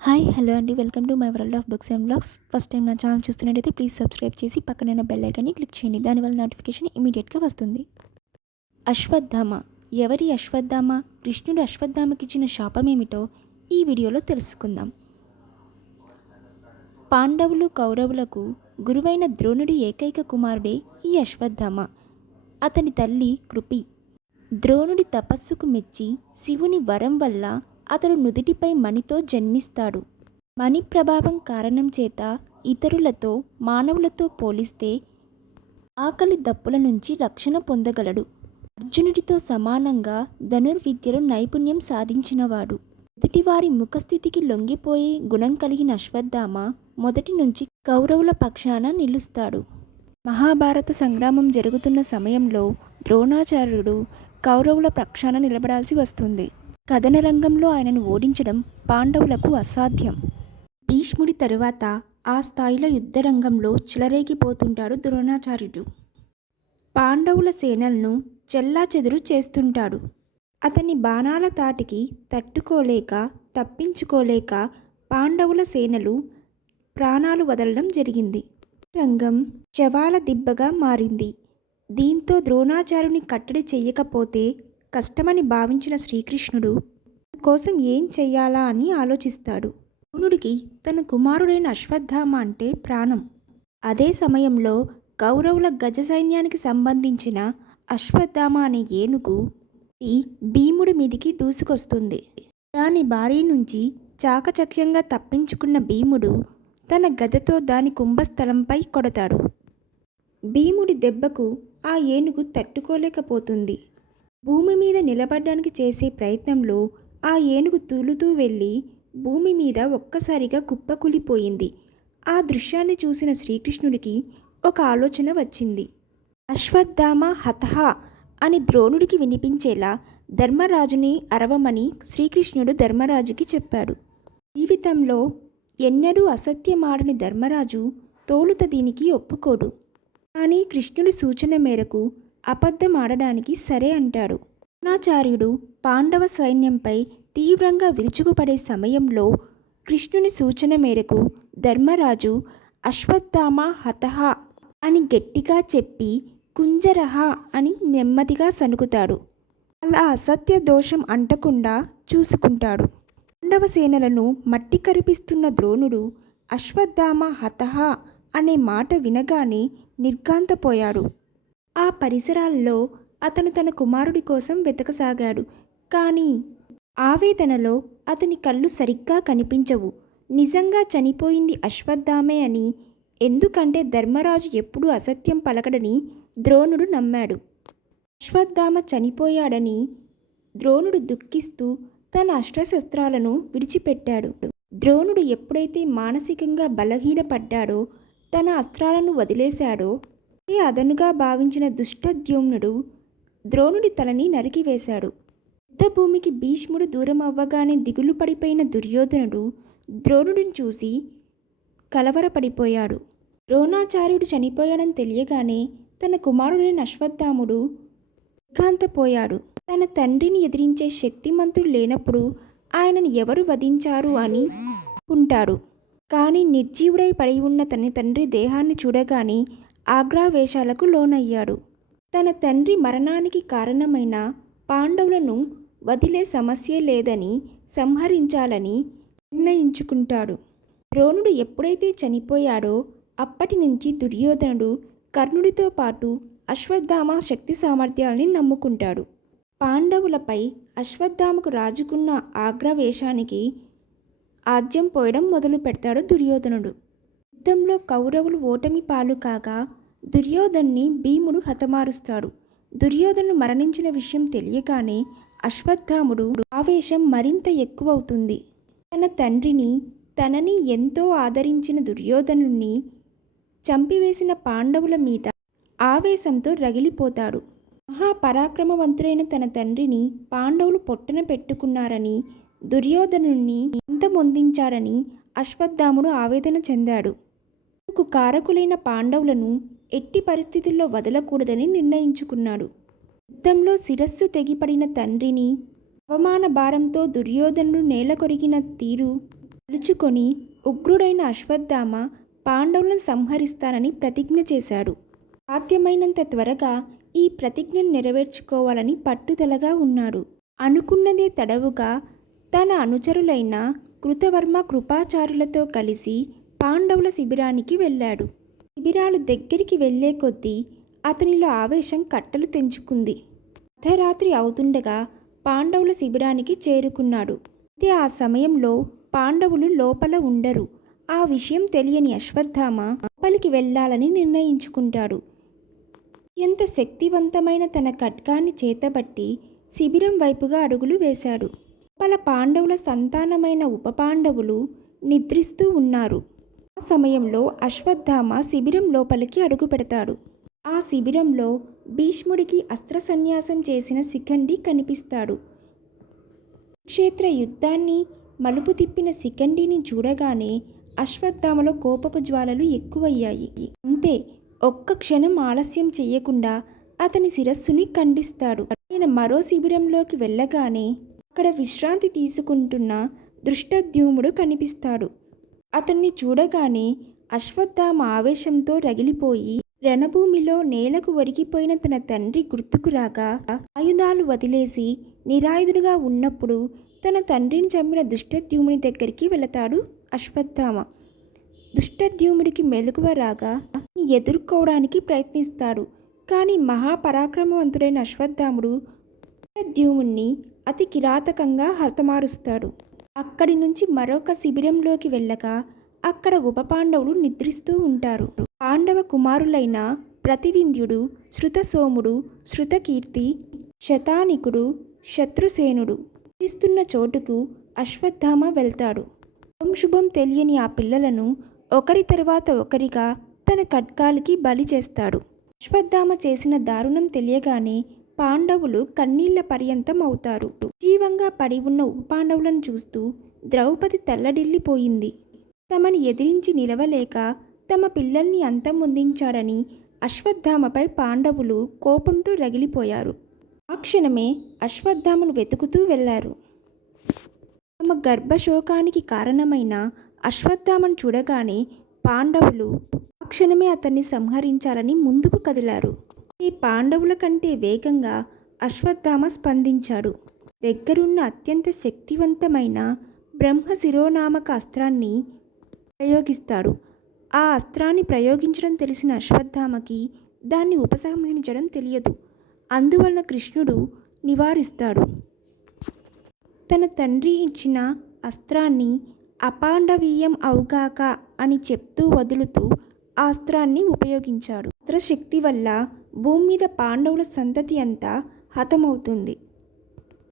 Hi hello అండి, welcome to my world of books and blogs. First time నా channel చూస్తున్నట్టయితే please subscribe చేసి పక్కన బెల్ ఐకాన్ని క్లిక్ చేయండి. దానివల్ల నోటిఫికేషన్ ఇమీడియట్గా వస్తుంది. అశ్వత్థామ. ఎవరి అశ్వత్థామ? కృష్ణుడు అశ్వత్థామకి ఇచ్చిన శాపమేమిటో ఈ వీడియోలో తెలుసుకుందాం. పాండవులు కౌరవులకు గురువైన ద్రోణుడి ఏకైక కుమారుడే ఈ అశ్వత్థామ. అతని తల్లి కృపి. ద్రోణుడి తపస్సుకు మెచ్చి శివుని వరం వల్ల అతడు నుదిటిపై మణితో జన్మిస్తాడు. మణి ప్రభావం కారణం చేత ఇతరులతో మానవులతో పోలిస్తే ఆకలి దప్పుల నుంచి రక్షణ పొందగలడు. అర్జునుడితో సమానంగా ధనుర్విద్యలో నైపుణ్యం సాధించినవాడు. ఎదుటివారి ముఖస్థితికి లొంగిపోయే గుణం కలిగిన అశ్వత్థామ మొదటి నుంచి కౌరవుల పక్షాన నిలుస్తాడు. మహాభారత సంగ్రామం జరుగుతున్న సమయంలో ద్రోణాచార్యుడు కౌరవుల పక్షాన నిలబడాల్సి వస్తుంది. కథన రంగంలో ఆయనను ఓడించడం పాండవులకు అసాధ్యం. భీష్ముడి తరువాత ఆ స్థాయిలో యుద్ధరంగంలో చెలరేగిపోతుంటాడు ద్రోణాచార్యుడు. పాండవుల సేనలను చెల్లాచెదురు చేస్తుంటాడు. అతని బాణాల తాటికి తట్టుకోలేక తప్పించుకోలేక పాండవుల సేనలు ప్రాణాలు వదలడం జరిగింది. రంగం శవాల దిబ్బగా మారింది. దీంతో ద్రోణాచార్యుని కట్టడి చెయ్యకపోతే కష్టమని భావించిన శ్రీకృష్ణుడు కోసం ఏం చెయ్యాలా అని ఆలోచిస్తాడు. ద్రోణుడికి తన కుమారుడైన అశ్వత్థామ అంటే ప్రాణం. అదే సమయంలో కౌరవుల గజ సైన్యానికి సంబంధించిన అశ్వత్థామ అనే ఏనుగు భీముడి మీదికి దూసుకొస్తుంది. దాని బారి నుంచి చాకచక్యంగా తప్పించుకున్న భీముడు తన గదతో దాని కుంభస్థలంపై కొడతాడు. భీముడి దెబ్బకు ఆ ఏనుగు తట్టుకోలేకపోతుంది. భూమి మీద నిలబడడానికి చేసే ప్రయత్నంలో ఆ ఏనుగు తూలుతూ వెళ్ళి భూమి మీద ఒక్కసారిగా కుప్పకూలిపోయింది. ఆ దృశ్యాన్ని చూసిన శ్రీకృష్ణుడికి ఒక ఆలోచన వచ్చింది. అశ్వత్థామ హతః అని ద్రోణుడికి వినిపించేలా ధర్మరాజుని అరవమని శ్రీకృష్ణుడు ధర్మరాజుకి చెప్పాడు. జీవితంలో ఎన్నడూ అసత్యమాడని ధర్మరాజు తోలుత దీనికి ఒప్పుకోడు. కానీ కృష్ణుడి సూచన మేరకు అబద్ధం ఆడడానికి సరే అంటాడు. ద్రోణాచార్యుడు పాండవ సైన్యంపై తీవ్రంగా విరుచుకుపడే సమయంలో కృష్ణుని సూచన మేరకు ధర్మరాజు అశ్వత్థామ హతః అని గట్టిగా చెప్పి కుంజరః అని నెమ్మదిగా సణుకుతాడు. అలా అసత్య దోషం అంటకుండా చూసుకుంటాడు. పాండవ సేనలను మట్టి కరిపిస్తున్న ద్రోణుడు అశ్వత్థామ హతః అనే మాట వినగానే నిర్ఘాంతపోయాడు. ఆ పరిసరాల్లో అతను తన కుమారుడి కోసం వెతకసాగాడు. కానీ ఆవేదనలో అతని కళ్ళు సరిగ్గా కనిపించవు. నిజంగా చనిపోయింది అశ్వత్థామే అని, ఎందుకంటే ధర్మరాజు ఎప్పుడూ అసత్యం పలకడని ద్రోణుడు నమ్మాడు. అశ్వత్థామ చనిపోయాడని ద్రోణుడు దుఃఖిస్తూ తన అస్త్రశస్త్రాలను విడిచిపెట్టాడు. ద్రోణుడు ఎప్పుడైతే మానసికంగా బలహీనపడ్డాడో, తన అస్త్రాలను వదిలేశాడో, అదనుగా భావించిన దుష్టద్యుమ్నుడు ద్రోణుడి తలని నరికివేశాడు. యుద్ధభూమికి భీష్ముడు దూరం అవ్వగానే దిగులు పడిపోయిన దుర్యోధనుడు ద్రోణుడిని చూసి కలవరపడిపోయాడు. ద్రోణాచార్యుడు చనిపోయాడని తెలియగానే తన కుమారుడైన అశ్వత్థాముడు నిర్ఘాంతపోయాడు. తన తండ్రిని ఎదిరించే శక్తిమంతుడు లేనప్పుడు ఆయనను ఎవరు వధించారు అని ఉంటాడు. కానీ నిర్జీవుడై పడి ఉన్న తన తండ్రి దేహాన్ని చూడగానే ఆగ్రావేశాలకు లోనయ్యాడు. తన తండ్రి మరణానికి కారణమైన పాండవులను వదిలే సమస్య లేదని సంహరించాలని నిర్ణయించుకుంటాడు. ద్రోణుడు ఎప్పుడైతే చనిపోయాడో అప్పటి నుంచి దుర్యోధనుడు కర్ణుడితో పాటు అశ్వత్థామ శక్తి సామర్థ్యాలని నమ్ముకుంటాడు. పాండవులపై అశ్వత్థామకు రాజుకున్న ఆగ్రవేశానికి ఆజ్యం పోయడం మొదలు పెడతాడు దుర్యోధనుడు. యుద్ధంలో కౌరవులు ఓటమి పాలు కాగా దుర్యోధనుని భీముడు హతమారుస్తాడు. దుర్యోధనుడు మరణించిన విషయం తెలియగానే అశ్వత్థాముడు ఆవేశం మరింత ఎక్కువవుతుంది. తన తండ్రిని తనని ఎంతో ఆదరించిన దుర్యోధనుని చంపివేసిన పాండవుల మీద ఆవేశంతో రగిలిపోతాడు. మహాపరాక్రమవంతుడైన తన తండ్రిని పాండవులు పొట్టన పెట్టుకున్నారని, దుర్యోధనుని అంతమొందించారని అశ్వత్థాముడు ఆవేదన చెందాడు. కారకులైన పాండవులను ఎట్టి పరిస్థితుల్లో వదలకూడదని నిర్ణయించుకున్నాడు. యుద్ధంలో శిరస్సు తెగిపడిన తండ్రిని అవమాన భారంతో దుర్యోధనుడు నేల కొరిగిన తీరు తలుచుకొని ఉగ్రుడైన అశ్వత్థామ పాండవులను సంహరిస్తానని ప్రతిజ్ఞ చేశాడు. సాధ్యమైనంత త్వరగా ఈ ప్రతిజ్ఞను నెరవేర్చుకోవాలని పట్టుదలగా ఉన్నాడు. అనుకున్నదే తడవుగా తన అనుచరులైన కృతవర్మ కృపాచార్యులతో కలిసి పాండవుల శిబిరానికి వెళ్ళాడు. శిబిరాలు దగ్గరికి వెళ్లే కొద్దీ అతనిలో ఆవేశం కట్టలు తెంచుకుంది. అర్ధరాత్రి అవుతుండగా పాండవుల శిబిరానికి చేరుకున్నాడు. అయితే ఆ సమయంలో పాండవులు లోపల ఉండరు. ఆ విషయం తెలియని అశ్వత్థామ లోపలికి వెళ్ళాలని నిర్ణయించుకుంటాడు. ఎంత శక్తివంతమైన తన ఖడ్గాన్ని చేతబట్టి శిబిరం వైపుగా అడుగులు వేశాడు. లోపల పాండవుల సంతానమైన ఉపపాండవులు నిద్రిస్తూ ఉన్నారు. ఆ సమయంలో అశ్వత్థామ శిబిరం లోపలికి అడుగు పెడతాడు. ఆ శిబిరంలో భీష్ముడికి అస్త్ర సన్యాసం చేసిన శిఖండి కనిపిస్తాడు. క్షేత్ర యుద్ధాన్ని మలుపు తిప్పిన శిఖండిని చూడగానే అశ్వత్థామలో కోపపు జ్వాలలు ఎక్కువయ్యాయి. అంతే, ఒక్క క్షణం ఆలస్యం చెయ్యకుండా అతని శిరస్సుని ఖండిస్తాడు. ఆయన మరో శిబిరంలోకి వెళ్ళగానే అక్కడ విశ్రాంతి తీసుకుంటున్న దృష్టద్యుమ్నుడు కనిపిస్తాడు. అతన్ని చూడగానే అశ్వత్థామ ఆవేశంతో రగిలిపోయి రణభూమిలో నేలకు ఒరిగిపోయిన తన తండ్రి గుర్తుకు రాగా ఆయుధాలు వదిలేసి నిరాయుధుడుగా ఉన్నప్పుడు తన తండ్రిని చంపిన దృష్టద్యుమ్నుడి దగ్గరికి వెళతాడు అశ్వత్థామ. దృష్టద్యుమ్నుడికి మెలకువ రాగా ఎదుర్కోవడానికి ప్రయత్నిస్తాడు. కానీ మహాపరాక్రమవంతుడైన అశ్వత్థాముడు దృష్టద్యుమ్నుడిని అతి కిరాతకంగా హతమారుస్తాడు. అక్కడి నుంచి మరొక శిబిరంలోకి వెళ్ళగా అక్కడ ఉపపాండవులు నిద్రిస్తూ ఉంటారు. పాండవ కుమారులైన ప్రతివింధ్యుడు, శృతసోముడు, శృతకీర్తి, శతానికుడు, శత్రుసేనుడు నిద్రిస్తున్న చోటుకు అశ్వత్థామ వెళ్తాడు. శుభం తెలియని ఆ పిల్లలను ఒకరి తర్వాత ఒకరిగా తన ఖడ్గాలకి బలి చేస్తాడు. అశ్వత్థామ చేసిన దారుణం తెలియగానే పాండవులు కన్నీళ్ల పర్యంతం అవుతారు. జీవంగా పడి ఉన్న ఉపపాండవులను చూస్తూ ద్రౌపది తల్లడిల్లిపోయింది. తమని ఎదిరించి నిలవలేక తమ పిల్లల్ని అంతమొందించాడని అశ్వత్థామపై పాండవులు కోపంతో రగిలిపోయారు. ఆ క్షణమే అశ్వత్థామను వెతుకుతూ వెళ్లారు. తమ గర్భశోకానికి కారణమైన అశ్వత్థామను చూడగానే పాండవులు ఆ క్షణమే అతన్ని సంహరించాలని ముందుకు కదిలారు. ఈ పాండవుల కంటే వేగంగా అశ్వత్థామ స్పందించాడు. దగ్గరున్న అత్యంత శక్తివంతమైన బ్రహ్మశిరోనామక అస్త్రాన్ని ప్రయోగిస్తాడు. ఆ అస్త్రాన్ని ప్రయోగించడం తెలిసిన అశ్వత్థామకి దాన్ని ఉపసంహరించడం తెలియదు. అందువలన కృష్ణుడు నివారిస్తాడు. తన తండ్రి ఇచ్చిన అస్త్రాన్ని అపాండవీయం అవుగాక అని చెప్తూ వదులుతూ ఆ అస్త్రాన్ని ఉపయోగించాడు. అస్త్రశక్తి వల్ల భూమి మీద పాండవుల సంతతి అంతా హతమవుతుంది.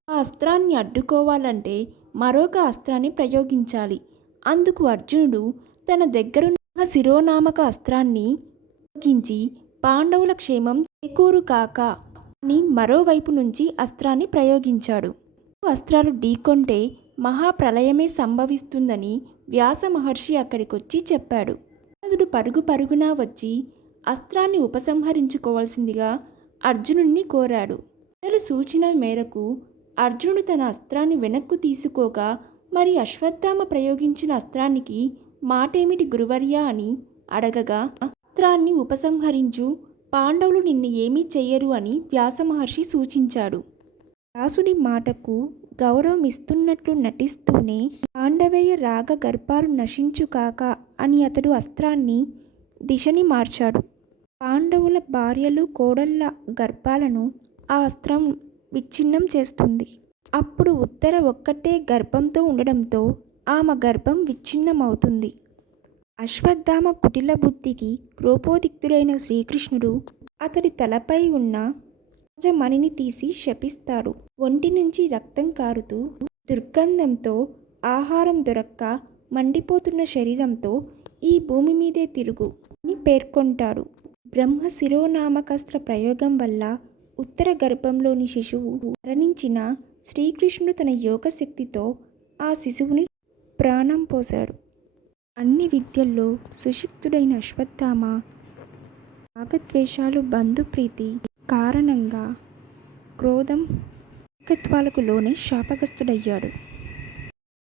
ఆ అస్త్రాన్ని అడ్డుకోవాలంటే మరొక అస్త్రాన్ని ప్రయోగించాలి. అందుకు అర్జునుడు తన దగ్గరున్న శిరోనామక అస్త్రాన్ని ఉపయోగించి పాండవుల క్షేమం చేకూరు కాక అని మరోవైపు నుంచి అస్త్రాన్ని ప్రయోగించాడు. అస్త్రాలు ఢీకొంటే మహాప్రళయమే సంభవిస్తుందని వ్యాస మహర్షి అక్కడికొచ్చి చెప్పాడు. నారదుడు పరుగు పరుగున వచ్చి అస్త్రాన్ని ఉపసంహరించుకోవాల్సిందిగా అర్జునుడిని కోరాడు. పెద్దల సూచన మేరకు అర్జునుడు తన అస్త్రాన్ని వెనక్కు తీసుకోగా మరి అశ్వత్థామ ప్రయోగించిన అస్త్రానికి మాటేమిటి గురువర్యా అని అడగగా అస్త్రాన్ని ఉపసంహరించు, పాండవులు నిన్ను ఏమీ చెయ్యరు అని వ్యాసమహర్షి సూచించాడు. వ్యాసుడి మాటకు గౌరవం ఇస్తున్నట్లు నటిస్తూనే పాండవేయ రాగ గర్భాలు నశించుకాక అని అతడు అస్త్రాన్ని దిశని మార్చాడు. పాండవుల భార్యలు కోడళ్ళ గర్భాలను ఆ అస్త్రం విచ్ఛిన్నం చేస్తుంది. అప్పుడు ఉత్తర ఒక్కటే గర్భంతో ఉండడంతో ఆమె గర్భం విచ్ఛిన్నమవుతుంది. అశ్వత్థామ కుటిల బుద్ధికి క్రోపోదిక్తుడైన శ్రీకృష్ణుడు అతడి తలపై ఉన్న రాజమణిని తీసి శపిస్తాడు. ఒంటి నుంచి రక్తం కారుతూ దుర్గంధంతో ఆహారం దొరక్క మండిపోతున్న శరీరంతో ఈ భూమి మీదే తిరుగు అని పేర్కొంటాడు. బ్రహ్మ శిరోనామకస్త్ర ప్రయోగం వల్ల ఉత్తర గర్భంలోని శిశువు మరణించిన శ్రీకృష్ణుడు తన యోగశక్తితో ఆ శిశువుని ప్రాణం పోశాడు. అన్ని విద్యల్లో సుశిక్తుడైన అశ్వత్థామ రాగద్వేషాలు బంధుప్రీతి కారణంగా క్రోధం, ఏకత్వాలకు లోనే శాపగ్రస్తుడయ్యాడు.